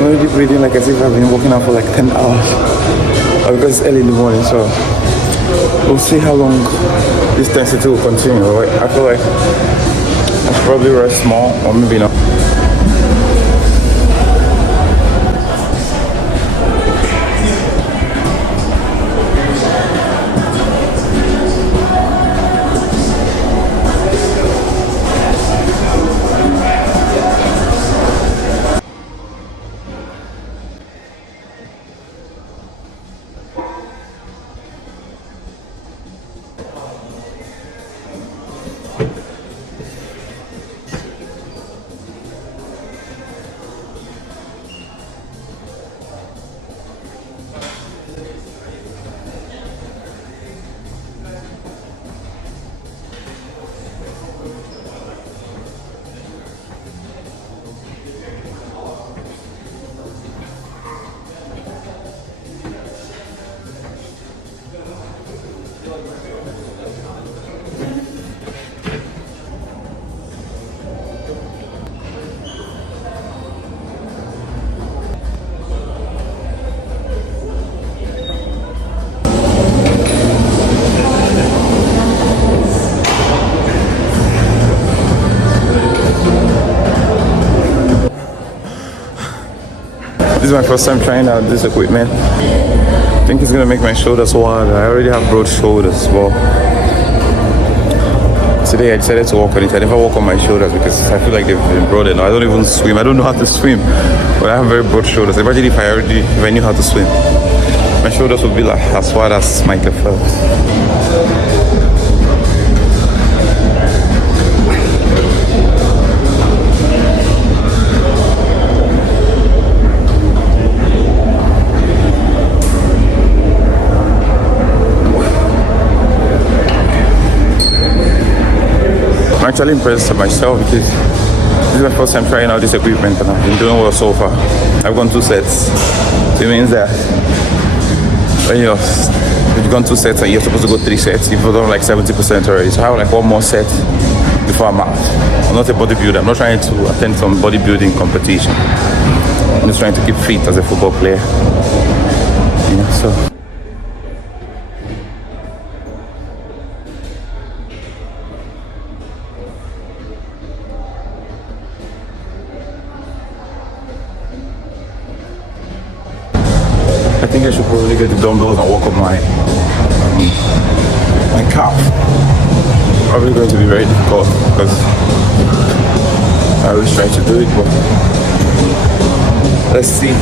I'm already breathing like as if I've been working out for like 10 hours. Because it's early in the morning, so we'll see how long this intensity will continue. I feel like I should probably rest more, or maybe not. This is my first time trying out this equipment. I think it's gonna make my shoulders wider. I already have broad shoulders, but today I decided to work on it. I never work on my shoulders because I feel like they've been broadened. I don't even swim. I don't know how to swim, but I have very broad shoulders. Imagine if I knew how to swim. My shoulders would be like as wide as Michael Phelps. I'm actually impressed with myself because this is my first time trying out this equipment and I've been doing well so far. I've gone 2 sets. So it means that when you've gone 2 sets and you're supposed to go 3 sets, you've done like 70% already. So I have like 1 more set before I'm out. I'm not a bodybuilder. I'm not trying to attend some bodybuilding competition. I'm just trying to keep fit as a football player. So I think I should probably get the dumbbells and work on my calf. Probably going to be very difficult because I was trying to do it, but let's see.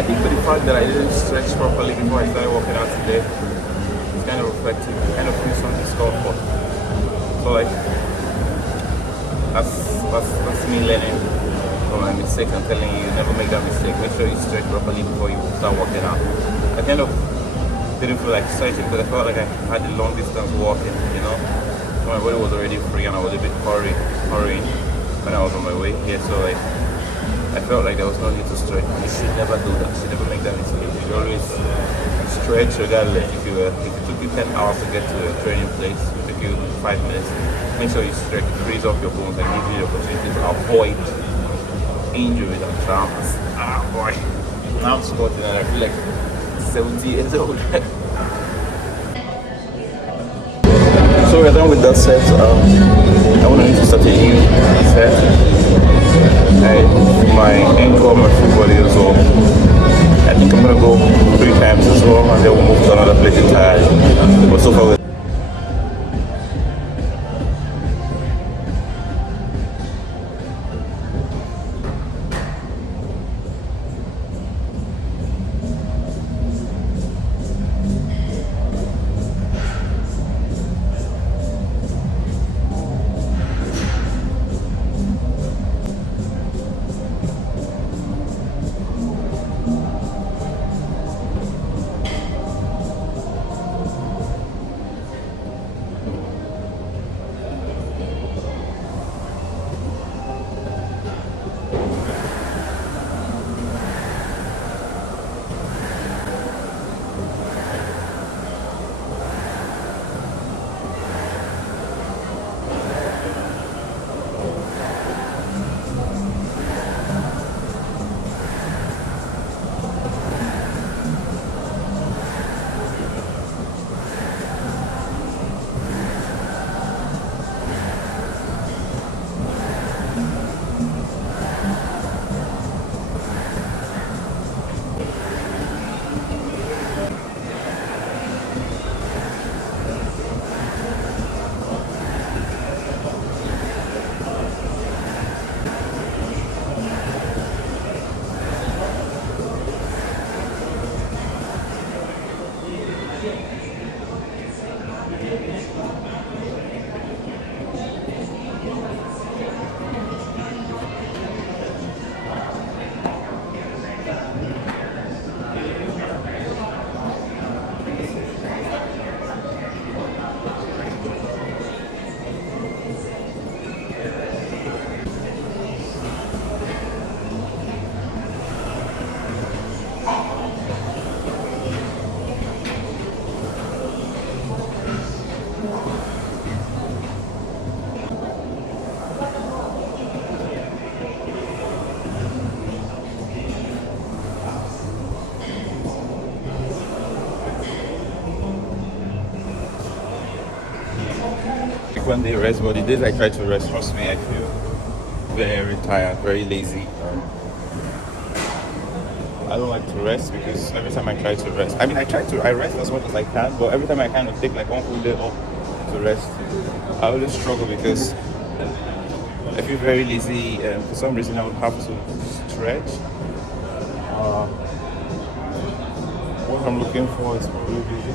I think for the fact that I didn't stretch properly before I started working out today, it's kind of reflective. I kind of feel some discomfort. So like, that's me learning from my mistakes. I'm telling you, never make that mistake. Make sure you stretch properly before you start working out. I kind of didn't feel like stretching because I felt like I had a long distance walking, you know. So my body was already free and I was a bit hurrying when I was on my way here. So like, I felt like there was no need to stretch. You should never do that. You should never make that mistake. You should always stretch regardless. If it took you 10 hours to get to a training place, it took you 5 minutes. Make sure you stretch, it frees up your bones and gives you the opportunity to avoid injuries and traumas. Ah boy. Now I'm squatting and I feel like 70 years old. So we're done with that set. I want to start a new set. My ankle, my full body as well. I think I'm gonna go 3 times as well, and then we'll move to another place entirely. But so far, one day rest, but the days I try to rest, trust me, I feel very tired, very lazy. I don't like to rest because every time I try to rest, I rest as much as I can, but every time I kind of take like one full day off to rest, I always struggle because I feel very lazy and for some reason I would have to stretch. What I'm looking for is probably busy.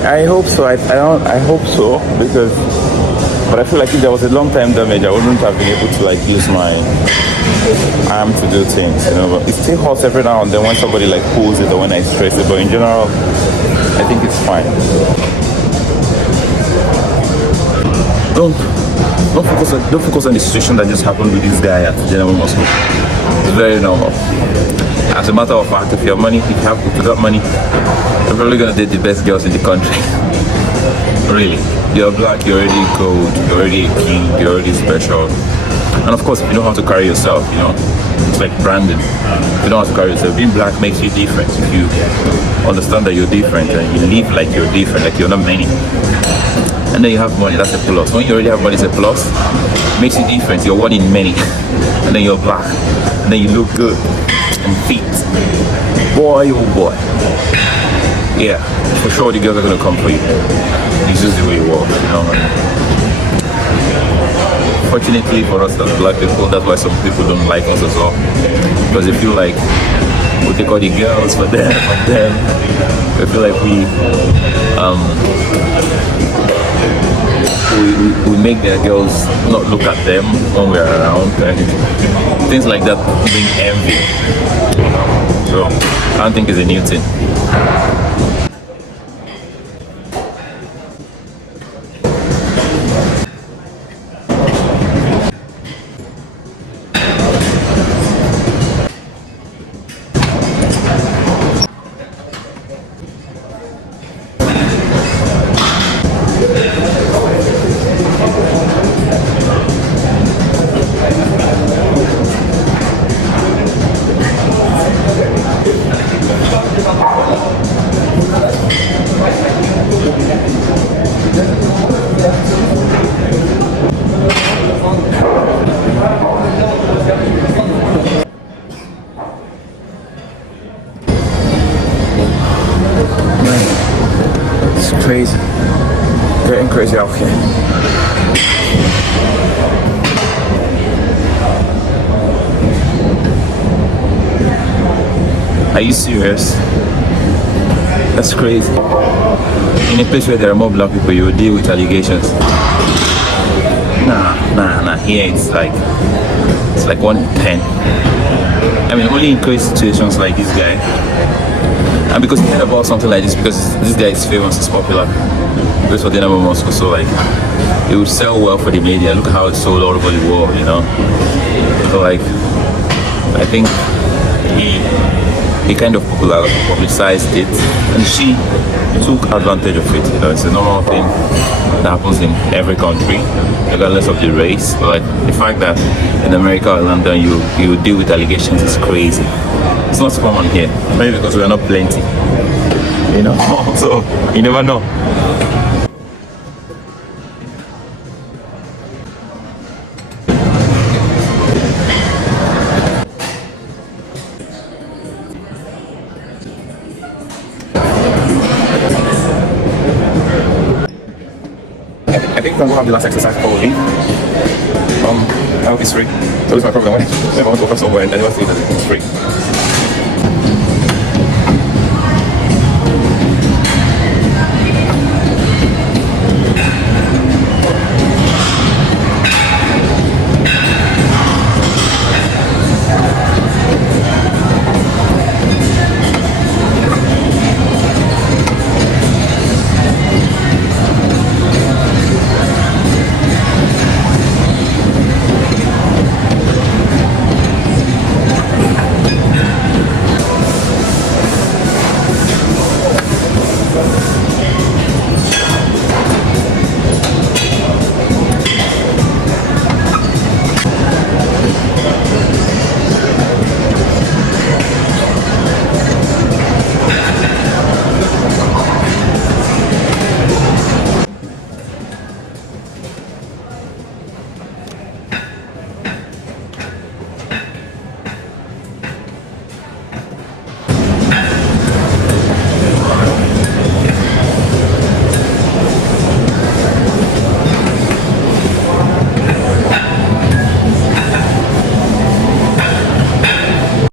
I hope so. I hope so because, but I feel like if there was a long time damage, I wouldn't have been able to like use my arm to do things, you know. But it still hurts every now and then when somebody like pulls it or when I stress it. But in general, I think it's fine. Don't focus on the situation that just happened with this guy at General Moscow. It's very normal. As a matter of fact, if you have money, if you got money, you're probably gonna date the best girls in the country. Really. You're black, you're already gold, you're already a king, you're already special. And of course, if you know how to carry yourself, you know, it's like branding. If you know how to carry yourself, being black makes you different. If you understand that you're different and you live like you're different, like you're not many. And then you have money, that's a plus. When you already have money, it's a plus. It makes you different, you're one in many. And then you're black. And then you look good and fit. Boy, oh boy. Yeah, for sure the girls are gonna come for you. It's just the way it works, you know. Fortunately for us as black people, that's why some people don't like us as well. Because they feel like we take all the girls for them, and then they feel like we make their girls not look at them when we're around, and things like that bring envy. So I don't think it's a new thing. Crazy, getting crazy out here. Are you serious? That's crazy. In a place where there are more black people, you will deal with allegations. Nah. Here it's like 1 in 10. I mean, only in crazy situations like this guy. And because he heard about something like this, because this guy is famous, he's popular, goes for Dynamo Moscow, so like it would sell well for the media. Look how it sold all over the world, you know. So like I think he kind of publicized it, and she took advantage of it. You know, it's a normal thing that happens in every country, regardless of the race. But like the fact that in America or London you deal with allegations is crazy. It's not common here, maybe because we are not plenty, you know. So you never know. I think I'm gonna have the last exercise probably. I hope it's free. That was my problem. I want to go somewhere and I never see that it's free.